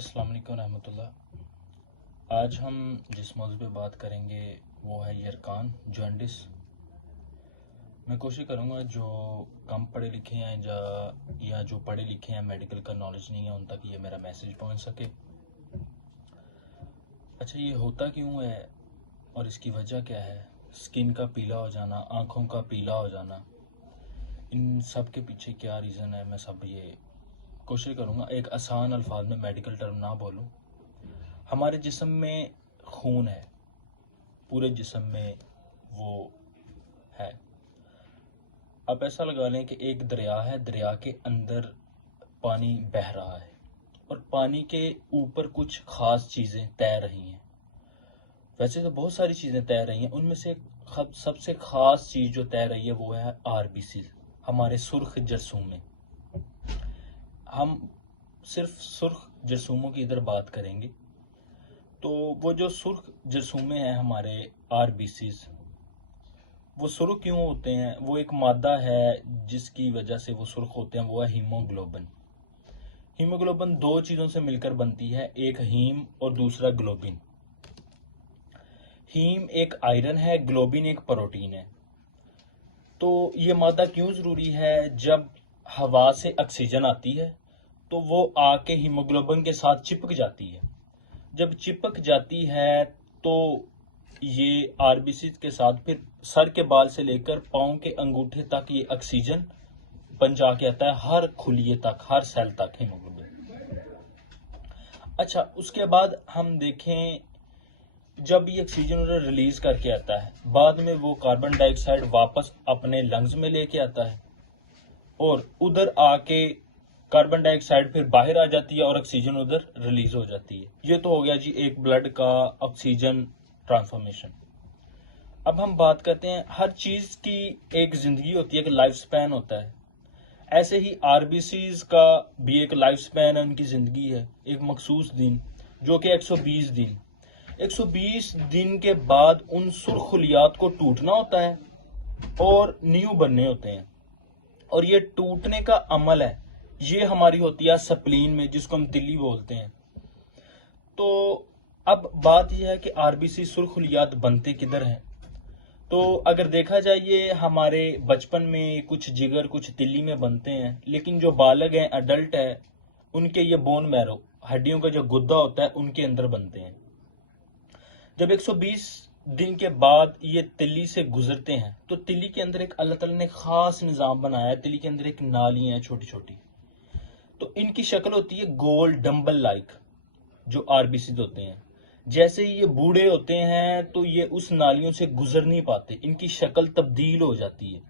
अस्सलाम वालेकुम रहमतुल्लाह। आज हम जिस मौजू पे बात करेंगे वो है यरकान जॉन्डिस। मैं कोशिश करूँगा जो कम पढ़े लिखे हैं या जो पढ़े लिखे हैं मेडिकल का नॉलेज नहीं है उन तक ये मेरा मैसेज पहुँच सके। अच्छा, ये होता क्यों है और इसकी वजह क्या है? स्किन का पीला हो जाना, आँखों का पीला हो जाना, इन सब के पीछे क्या रीज़न है, मैं सब ये कोशिश करूँगा एक आसान अल्फाज में, मेडिकल टर्म ना बोलूँ। हमारे जिस्म में खून है, पूरे जिस्म में वो है। अब ऐसा लगा लें कि एक दरिया है, दरिया के अंदर पानी बह रहा है और पानी के ऊपर कुछ खास चीज़ें तैर रही हैं। वैसे तो बहुत सारी चीज़ें तैर रही हैं, उनमें से सबसे खास चीज़ जो तैर रही है वो है आरबीसी, हमारे सुर्ख जरसूमे। हम सिर्फ सुर्ख जरसूमों की इधर बात करेंगे। तो वो जो सुर्ख जरसूमे हैं हमारे आरबीसीज, वो सुर्ख क्यों होते हैं? वो एक मादा है जिसकी वजह से वो सुर्ख होते हैं, वो है हीमोग्लोबिन। हीमोग्लोबिन दो चीज़ों से मिलकर बनती है, एक हीम और दूसरा ग्लोबिन। हीम एक आयरन है, ग्लोबिन एक प्रोटीन है। तो ये मादा क्यों ज़रूरी है? जब हवा से ऑक्सीजन आती है तो वो आके हीमोग्लोबिन के साथ चिपक जाती है। जब चिपक जाती है तो ये आरबीसी के साथ फिर सर के बाल से लेकर पाँव के अंगूठे तक ये ऑक्सीजन पहुंचा के आता है, हर खुलिये तक, हर सेल तक हीमोग्लोबिन। अच्छा, उसके बाद हम देखें, जब ये ऑक्सीजन उधर रिलीज करके आता है, बाद में वो कार्बन डाइऑक्साइड वापस अपने लंग्स में लेके आता है और उधर आके कार्बन डाइऑक्साइड फिर बाहर आ जाती है और ऑक्सीजन उधर रिलीज हो जाती है। ये तो हो गया जी एक ब्लड का ऑक्सीजन ट्रांसफॉर्मेशन। अब हम बात करते हैं, हर चीज की एक जिंदगी होती है, एक लाइफ स्पैन होता है। ऐसे ही आरबीसीज का भी एक लाइफ स्पैन है, उनकी जिंदगी है एक मखसूस दिन, जो कि 120 दिन। 120 दिन के बाद उन सुर्खुलियात को टूटना होता है और न्यू बनने होते हैं। और ये टूटने का अमल है, ये हमारी होती है स्प्लीन में, जिसको हम तिल्ली बोलते हैं। तो अब बात यह है कि आरबीसी सुर्खुलियात बनते किधर हैं? तो अगर देखा जाए, ये हमारे बचपन में कुछ जिगर, कुछ तिल्ली में बनते हैं, लेकिन जो बालग हैं, अडल्ट है, उनके ये बोन मैरो, हड्डियों का जो गुद्दा होता है, उनके अंदर बनते हैं। जब 120 दिन के बाद ये तिल्ली से गुजरते हैं तो तिल्ली के अंदर एक अल्लाह ताला ने खास निज़ाम बनाया है। तिल्ली के अंदर एक नालियां हैं छोटी छोटी, तो इनकी शक्ल होती है गोल डंबल लाइक, जो आरबीसी होते हैं। जैसे ही ये बूढ़े होते हैं तो ये उस नालियों से गुजर नहीं पाते, इनकी शक्ल तब्दील हो जाती है।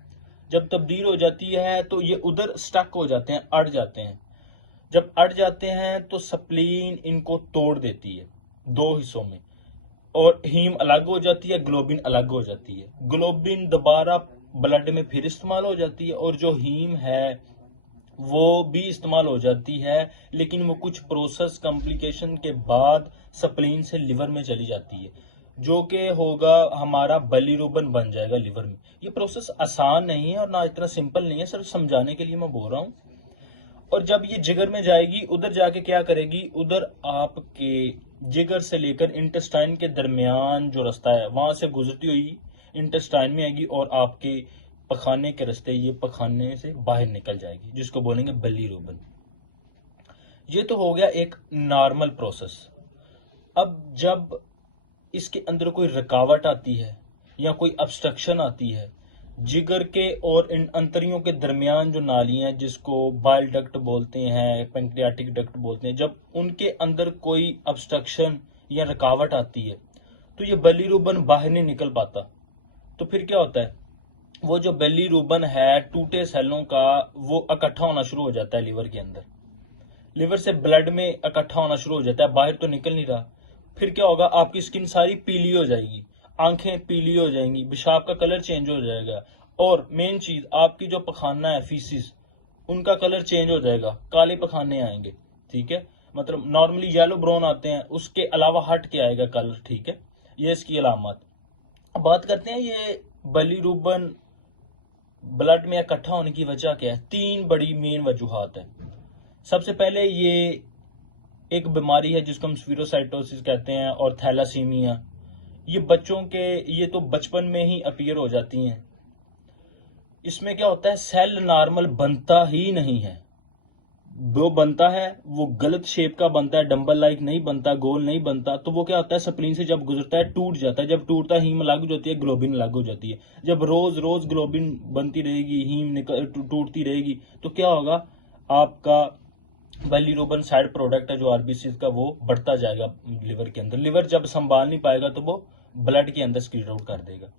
जब तब्दील हो जाती है तो ये उधर स्टक हो जाते हैं, अड़ जाते हैं। जब अड़ जाते हैं तो स्प्लीन इनको तोड़ देती है दो हिस्सों में, और हीम अलग हो जाती है, ग्लोबिन अलग हो जाती है। ग्लोबिन दोबारा ब्लड में फिर इस्तेमाल हो जाती है और जो हीम है वो भी इस्तेमाल हो जाती है, लेकिन वो कुछ प्रोसेस कॉम्प्लिकेशन के बाद स्प्लीन से लिवर में चली जाती है, जो कि होगा हमारा बलीरूबन बन जाएगा लिवर में। ये प्रोसेस आसान नहीं है और ना इतना सिंपल नहीं है, सिर्फ समझाने के लिए मैं बोल रहा हूँ। और जब ये जिगर में जाएगी, उधर जाके क्या करेगी, उधर आपके जिगर से लेकर इंटेस्टाइन के दरमियान जो रास्ता है वहां से गुजरती हुई इंटेस्टाइन में आएगी और आपके पखाने के रास्ते, ये पखाने से बाहर निकल जाएगी, जिसको बोलेंगे बलीरूबन। ये तो हो गया एक नॉर्मल प्रोसेस। अब जब इसके अंदर कोई रुकावट आती है या कोई ऑब्स्ट्रक्शन आती है, जिगर के और इन अंतरियों के दरमियान जो नालियां हैं, जिसको बाइल डक्ट बोलते हैं, पेंक्रियाटिक डक्ट बोलते हैं, जब उनके अंदर कोई ऑब्स्ट्रक्शन या रुकावट आती है तो ये बलीरूबन बाहर नहीं निकल पाता। तो फिर क्या होता है, वो जो बलीरूबन है टूटे सेलों का, वो इकट्ठा होना शुरू हो जाता है लिवर के अंदर। लिवर से ब्लड में इकट्ठा होना शुरू हो जाता है, बाहर तो निकल नहीं रहा। फिर क्या होगा, आपकी स्किन सारी पीली हो जाएगी, आंखें पीली हो जाएंगी, पेशाब का कलर चेंज हो जाएगा, और मेन चीज आपकी जो पखाना है, फीसिस, उनका कलर चेंज हो जाएगा, काले पखाने आएंगे। ठीक है, मतलब नॉर्मली येलो ब्राउन आते हैं, उसके अलावा हट के आएगा कलर। ठीक है, ये इसकी अलामत। अब बात करते हैं ये बलीरूबन ब्लड में इकट्ठा होने की वजह क्या है। तीन बड़ी मेन वजूहात है। सबसे पहले ये एक बीमारी है जिसको हम स्फीरोसाइटोसिस कहते हैं, और थैलासीमिया, ये बच्चों के, ये तो बचपन में ही अपीयर हो जाती हैं। इसमें क्या होता है, सेल नॉर्मल बनता ही नहीं है, वो बनता है वो गलत शेप का बनता है, डंबल लाइक नहीं बनता, गोल नहीं बनता। तो वो क्या होता है, स्प्लीन से जब गुजरता है टूट जाता है, जब टूटता है हीम लागू होती है, ग्लोबिन लागू हो जाती है। जब रोज रोज ग्लोबिन बनती रहेगी, हीम टूटती रहेगी, तो क्या होगा, आपका बिलीरुबिन साइड प्रोडक्ट है जो आरबीसी का, वो बढ़ता जाएगा लिवर के अंदर। लिवर जब संभाल नहीं पाएगा तो वो ब्लड के अंदर स्क्रीट आउट कर देगा।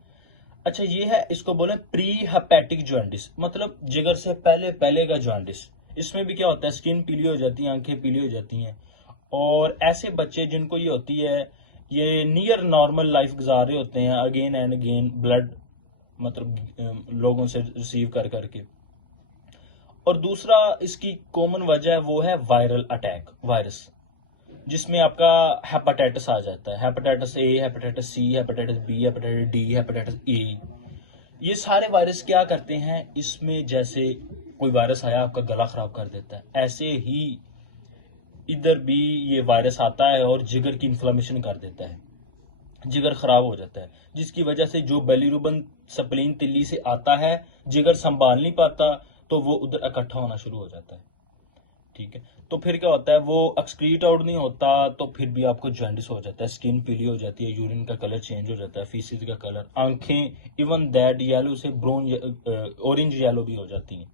अच्छा, ये है, इसको बोले प्री हेपेटिक जॉन्डिस, मतलब जिगर से पहले पहले का जॉन्डिस। इसमें भी क्या होता है, स्किन पीली हो जाती है, आंखें पीली हो जाती हैं। और ऐसे बच्चे जिनको ये होती है, ये नियर नॉर्मल लाइफ गुजार रहे होते हैं, अगेन एंड अगेन ब्लड, मतलब लोगों से रिसीव कर करके। और दूसरा इसकी कॉमन वजह है, वो है वायरल अटैक, वायरस, जिसमें आपका हेपेटाइटिस आ जाता है, hepatitis A, hepatitis C, hepatitis B, hepatitis D, hepatitis A. ये सारे वायरस क्या करते हैं, इसमें जैसे कोई वायरस आया आपका गला खराब कर देता है, ऐसे ही इधर भी ये वायरस आता है और जिगर की इन्फ्लेमेशन कर देता है, जिगर खराब हो जाता है, जिसकी वजह से जो बिलीरुबिन स्प्लीन तिल्ली से आता है, जिगर संभाल नहीं पाता, तो वो उधर इकट्ठा होना शुरू हो जाता है। ठीक है, तो फिर क्या होता है, वो एक्सक्रीट आउट नहीं होता, तो फिर भी आपको जॉन्डिस हो जाता है, स्किन पीली हो जाती है, यूरिन का कलर चेंज हो जाता है, फीसिस का कलर, आंखें इवन दैट येलो से ब्राउन ऑरेंज येलो भी हो जाती हैं।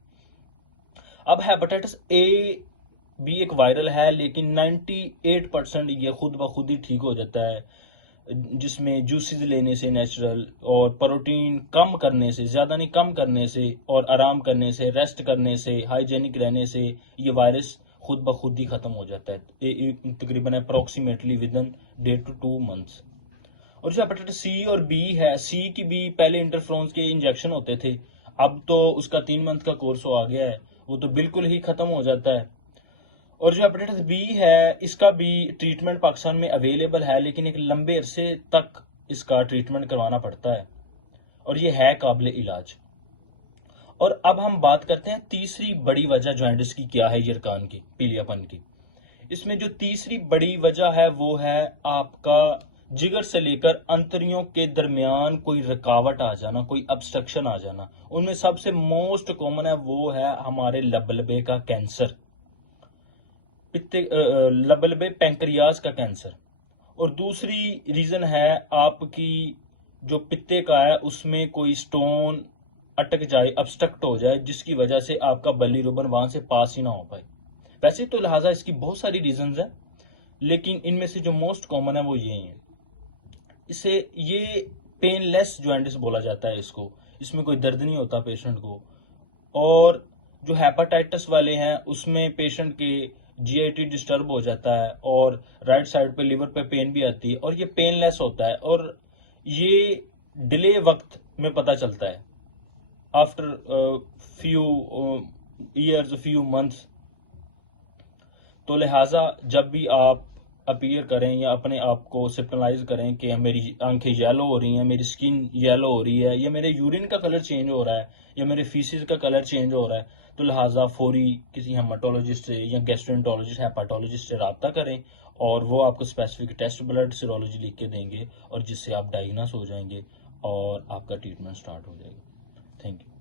अब हेपेटाइटिस ए भी एक वायरल है, लेकिन 98% ये खुद ब खुद ही ठीक हो जाता है, जिसमें जूसेस लेने से नेचुरल, और प्रोटीन कम करने से, ज्यादा नहीं कम करने से, और आराम करने से, रेस्ट करने से, हाइजेनिक रहने से ये वायरस खुद ब खुद ही खत्म हो जाता है, तकरीबन approximately with in 1.5 to 2 months। और जो हेपेटाइटिस सी और बी है, सी की भी पहले इंटरफ्रोन्स के इंजेक्शन होते थे, अब तो उसका 3 मंथ का कोर्स आ गया है, वो तो बिल्कुल ही खत्म हो जाता है। और जो हेपेटाइटिस बी है, इसका भी ट्रीटमेंट पाकिस्तान में अवेलेबल है, लेकिन एक लंबे अरसे तक इसका ट्रीटमेंट करवाना पड़ता है, और ये है काबिल इलाज। और अब हम बात करते हैं तीसरी बड़ी वजह जॉन्डिस की क्या है, यरकान की, पीलियापन की। इसमें जो तीसरी बड़ी वजह है, वो है आपका जिगर से लेकर अंतरियों के दरमियान कोई रुकावट आ जाना, कोई ऑब्स्ट्रक्शन आ जाना। उनमें सबसे मोस्ट कॉमन है, वो है हमारे लबलबे का कैंसर, लबलबे पैंक्रियाज का कैंसर। और दूसरी रीजन है आपकी, जो पित्ते का है उसमें कोई स्टोन अटक जाए, ऑब्स्ट्रक्ट हो जाए, जिसकी वजह से आपका बिलीरुबिन वहां से पास ही ना हो पाए। वैसे तो लिहाजा इसकी बहुत सारी रीजंस हैं, लेकिन इनमें से जो मोस्ट कॉमन है वो ये है। इसे ये पेनलेस जॉन्डिस बोला जाता है इसको, इसमें कोई दर्द नहीं होता पेशेंट को। और जो हेपेटाइटिस वाले हैं उसमें पेशेंट के जीआईटी डिस्टर्ब हो जाता है, और राइट साइड पे लिवर पे पेन भी आती है, और ये पेनलेस होता है, और ये डिले वक्त में पता चलता है, after few years, few months. तो लिहाजा जब भी आप अपीयर करें या अपने आप को सिम्पटमाइज करें कि मेरी आंखें येलो हो रही हैं, मेरी स्किन येलो हो रही है, या मेरे यूरिन का कलर चेंज हो रहा है, या मेरे फीसिस का कलर चेंज हो रहा है, तो लिहाजा फौरी किसी हेमाटोलॉजिस्ट से या गैस्ट्रोएंटरोलॉजिस्ट, हेपाटोलॉजिस्ट से रब्ता करें, और वो आपको स्पेसिफिक टेस्ट ब्लड सीरोलॉजी लिख के देंगे, और जिससे आप डायग्नोस हो जाएंगे और आपका ट्रीटमेंट स्टार्ट हो जाएगा। Thank you.